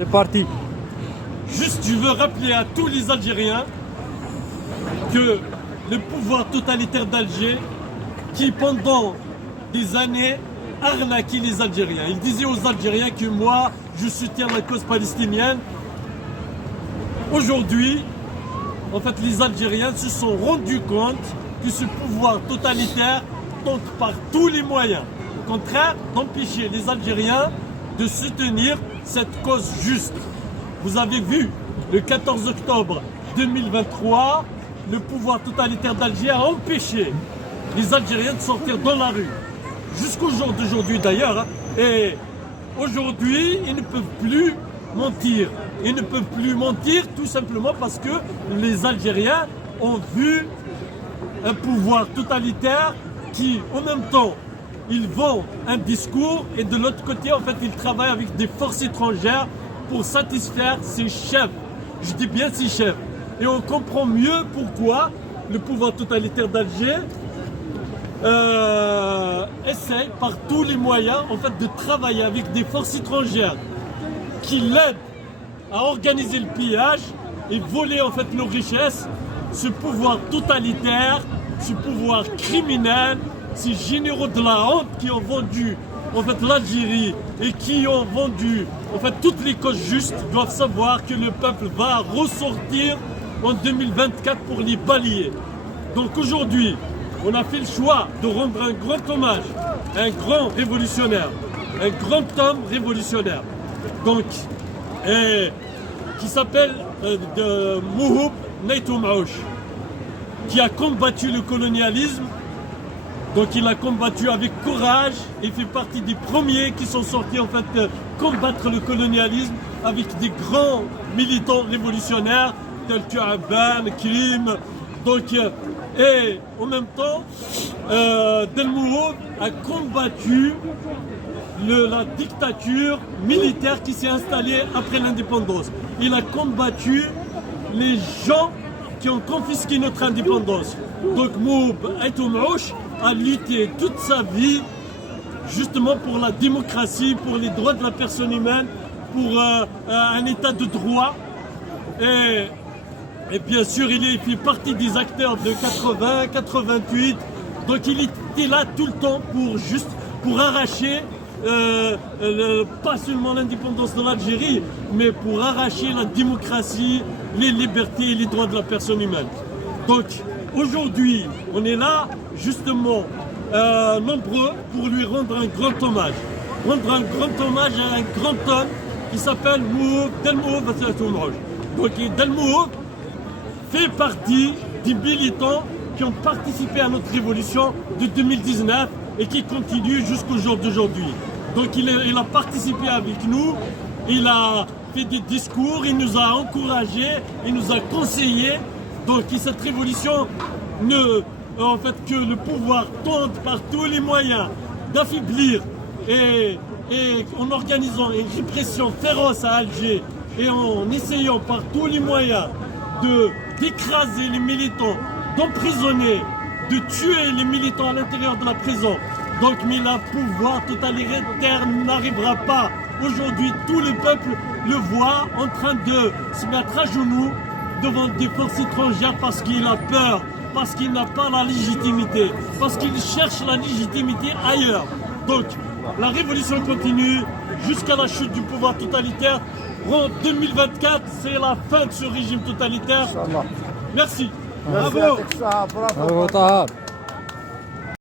C'est parti. Juste, je veux rappeler à tous les Algériens que le pouvoir totalitaire d'Alger, qui pendant des années arnaquait les Algériens. Il disait aux Algériens que moi, je soutiens la cause palestinienne. Aujourd'hui, en fait, les Algériens se sont rendus compte que ce pouvoir totalitaire tente par tous les moyens, au contraire, d'empêcher les Algériens de soutenir cette cause juste. Vous avez vu, le 14 octobre 2023, le pouvoir totalitaire d'Alger a empêché les Algériens de sortir dans la rue. Jusqu'au jour d'aujourd'hui d'ailleurs. Et aujourd'hui, ils ne peuvent plus mentir. Ils ne peuvent plus mentir tout simplement parce que les Algériens ont vu un pouvoir totalitaire qui, en même temps, ils vendent un discours et de l'autre côté, en fait, ils travaillent avec des forces étrangères pour satisfaire ses chefs. Je dis bien ses chefs. Et on comprend mieux pourquoi le pouvoir totalitaire d'Alger essaie par tous les moyens, en fait, de travailler avec des forces étrangères qui l'aident à organiser le pillage et voler, en fait, nos richesses. Ce pouvoir totalitaire, ce pouvoir criminel, ces généraux de la honte qui ont vendu en fait l'Algérie et qui ont vendu en fait toutes les causes justes doivent savoir que le peuple va ressortir en 2024 pour les balayer. Donc aujourd'hui, on a fait le choix de rendre un grand hommage à un grand révolutionnaire, un grand homme révolutionnaire, donc qui s'appelle Mouhoub Naytou Maouch, qui a combattu le colonialisme. Donc il a combattu avec courage et fait partie des premiers qui sont sortis en fait combattre le colonialisme avec des grands militants révolutionnaires tels que Abban, Krim. Donc, et en même temps, Delmouhoub a combattu la dictature militaire qui s'est installée après l'indépendance. Il a combattu les gens qui ont confisqué notre indépendance. Donc Mouhoub Naytou Maouch a lutté toute sa vie justement pour la démocratie, pour les droits de la personne humaine, pour un état de droit. Et bien sûr, il fait partie des acteurs de 80, 88. Donc il était là tout le temps pour arracher pas seulement l'indépendance de l'Algérie, mais pour arracher la démocratie, les libertés et les droits de la personne humaine. Donc aujourd'hui, on est là justement nombreux pour lui rendre un grand hommage. Rendre un grand hommage à un grand homme qui s'appelle Delmouhoub Naytou Maouch. Donc Delmouhoub fait partie des militants qui ont participé à notre révolution de 2019 et qui continuent jusqu'au jour d'aujourd'hui. Donc il a participé avec nous, il a fait des discours, il nous a encouragés, il nous a conseillés. Donc cette révolution en fait que le pouvoir tente par tous les moyens d'affaiblir et en organisant une répression féroce à Alger et en essayant par tous les moyens d'écraser les militants, d'emprisonner, de tuer les militants à l'intérieur de la prison. Donc mais le pouvoir totalitaire n'arrivera pas. Aujourd'hui, tout le peuple le voit en train de se mettre à genoux devant des forces étrangères parce qu'il a peur, parce qu'il n'a pas la légitimité, parce qu'il cherche la légitimité ailleurs. Donc la révolution continue jusqu'à la chute du pouvoir totalitaire. En 2024, c'est la fin de ce régime totalitaire. Merci. Bravo Taha.